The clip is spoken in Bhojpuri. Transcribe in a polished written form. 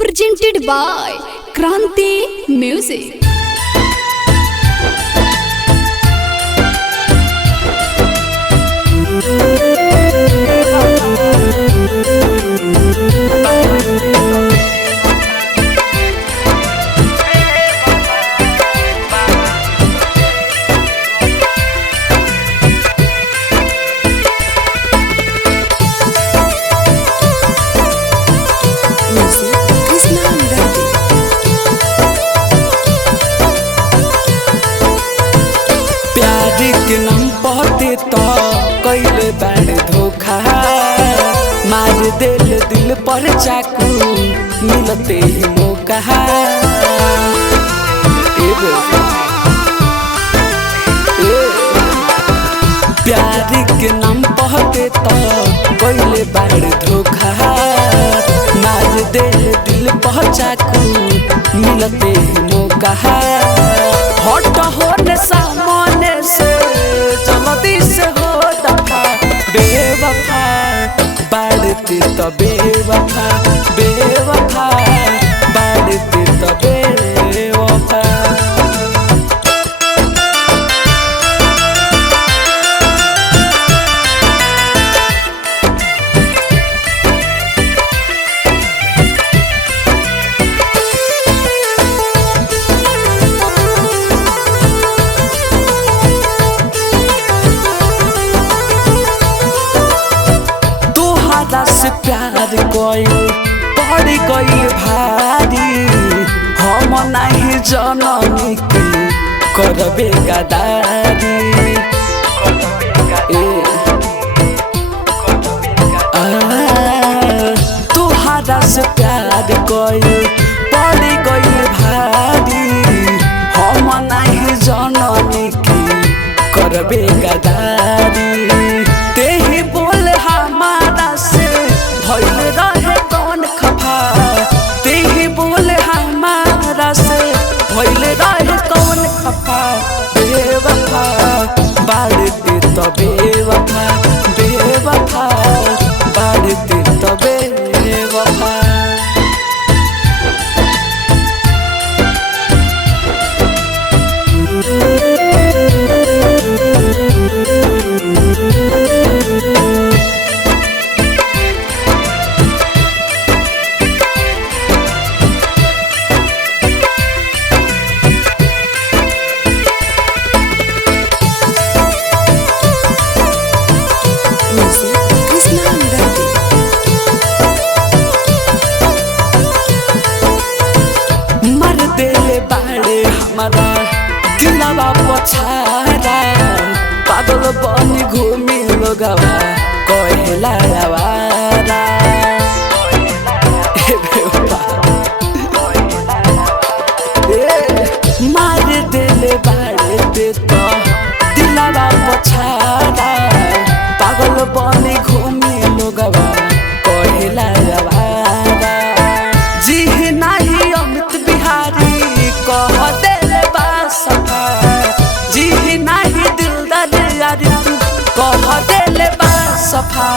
presented by Kranti Music. के नाम पते तो कैले बाड़ धोखा मार दिल पर चाकू मिलते ही मौका। प्यार के नाम पते तो कैले बाड़ धोखा मार दिल पर चाकू मिलते ही मौका। हट होने सामने से जल्दी से हो दफा बेवफा बाढ़ती तो बेवफा बेवफा बाढ़ती तो बेवफा। से प्यार कोई पड़ गई भारी हम नहीं जननी की करबे गदारी। तुहारा से प्यार कोई पड़ गई भारी हम नहीं जननी की करबे गदारी। तेही बोल हमारा से भइल रहे कौन खफा तेही बोल हमारा से भइल रहे कौन खफा। बेवफा बाढ़ती तो बेवफा बेवफा बाढ़ती तो बेवफा। बाड़े हमारा दिलवा पछारा पागल बनी घूमी लोगवा कहला आवारा। मार दिले बाड़े दे तो दिलवा पछारा पागल बनी घूमी लोगवा कहला आवारा। जी नहीं अमित बिहारी कह दिल बासफा जी नहीं दिलदार यारी तू कह दिल बासफा।